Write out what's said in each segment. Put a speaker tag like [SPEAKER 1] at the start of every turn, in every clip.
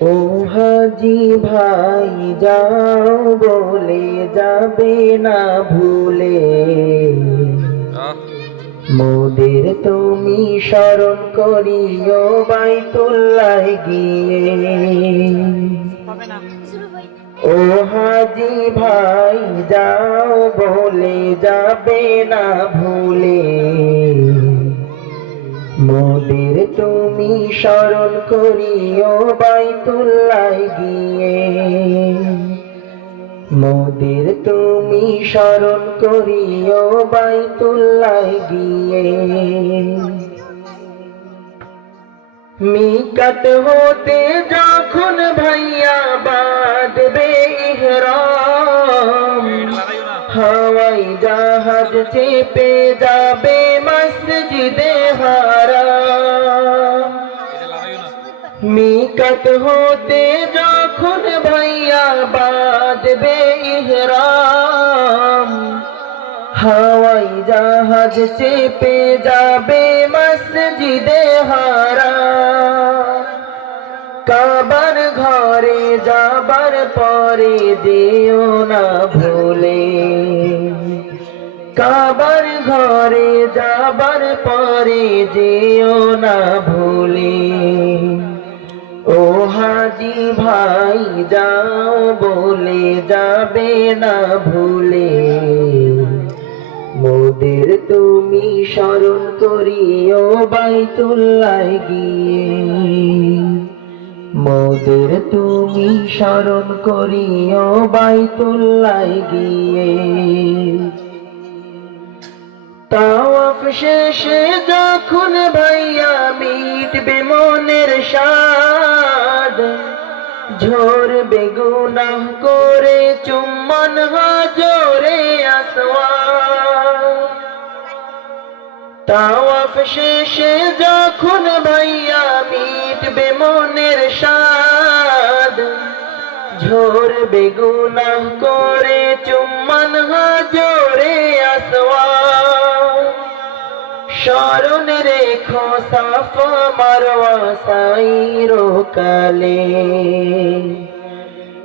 [SPEAKER 1] ও হাজি ভাই, যাও বলে যাবে না ভুলে। মোদের তুমি স্মরণ করিও বাইতুল্লাহ গিয়ে। ও হাজি ভাই, যাও বলে যাবে না ভুলে। মোদের তুমি স্মরণ করিও বাইতুল্লাহ গিয়ে। মোদের তুমি স্মরণ করিও বাইতুল্লাহ গিয়ে। মিকাত হতে যখন ভাইয়া বাঁধবে ইহরাম হাওয়াই জাহাজ চেপে যাবে মসজিদে হারাম। মিকাত হতে যখন ভাইয়া বাঁধবে ইহরাম, হাওয়াই জাহাজ চেপে যাবে মসজিদে হারাম। কাবার ঘরে যাবার পরে যেও না ভুলে। কাবার ঘরে যাবার পরে যেও না ভুলে। ভাই যাও বলে যাবে না ভুলে। মোদের তুমি স্মরণ করিও বাইতুল্লাহ গিয়ে। মোদের তুমি স্মরণ করিও বাইতুল্লাহ গিয়ে। তাওয়াফ শেষে যখন ভাইয়া মিটবে মনের স্বাদ ঝোর বেগুনাহ করে চুম্বন হাজরে আসওয়া। তাওয়াফ শেষে যখন ভাইয়া মিটবে মনের স্বাদ, ঝোর বেগুনা করে চুম্বন হাজরে স্মরণ রেখো সাফ মারওয়া সাইরো কালে।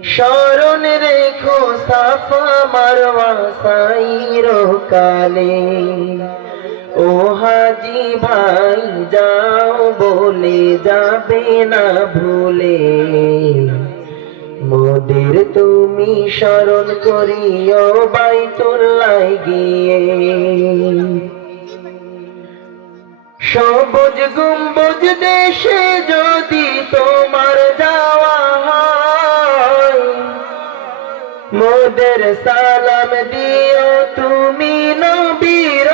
[SPEAKER 1] স্মরণ রেখো সাফ মারওয়া সাইরো কালে। ও হাজি ভাই, যাও বলে যাবে না ভুলে। মোদের তুমি স্মরণ করিও, বাইতুল্লাহ গিয়ে। সবুজ গুম্বুজ দেশে যদি তোমার যাওয়া মোদের সালাম দিও তুমি নবীর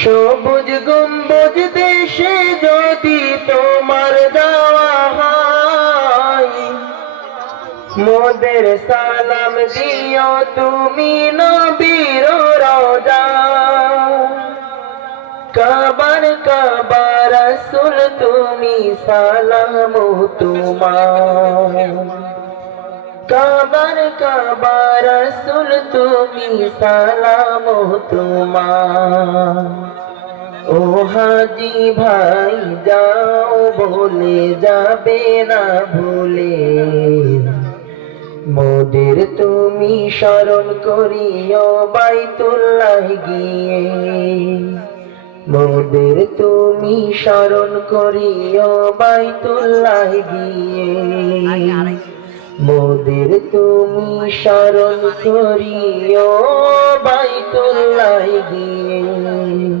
[SPEAKER 1] সবুজ গম্বুজ দেশে যদি তোমার যাওয়া মোদের সালাম দিও তুমি নবীর রোজা কাবার কাবার রসুল তুমি সালাম তোমার কাবার কাবার রসুল তুমি সালাম তোমার ও হাজি ভাই, যাও বলে যাবে না ভুলে। মোদের তুমি স্মরণ করিও বাইতুল্লাহ গিয়ে। মোদের তুমি স্মরণ করিও বাইতুল্লাহ গিয়ে। মোদের তুমি স্মরণ করিও বাইতুল্লাহ গিয়ে।